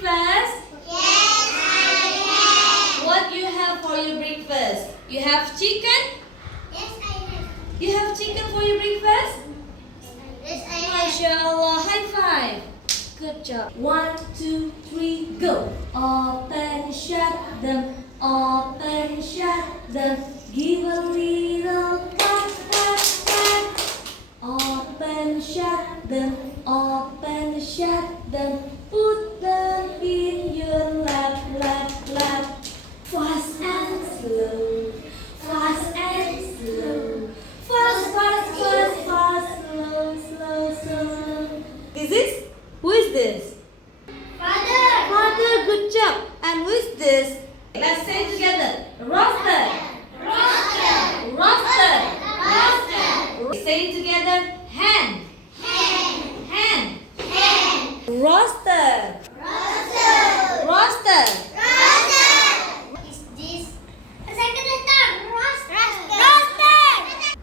breakfast? Yes, I have. What you have for your breakfast? You have chicken? Yes, I have. You have chicken for your breakfast? Yes, I have. MashaAllah, high five. Good job. 1, 2, 3, go. Open, shut them. Open, shut them. Give a little clap, clap, clap. Open, shut them. Open, shut them. Put them in your lap, lap, lap. Fast and slow. Fast and slow. Fast, fast, fast, fast. Slow, slow, slow. Is this? Who is this? Father. Father, good job. And who is this? Let's say together. Roster. Roster. Roster. Roster. Say it together. Hand. Hand. Hand. Hand. Roster. Roster. Roster. Roster. What is this? The second letter. Roster. Roster.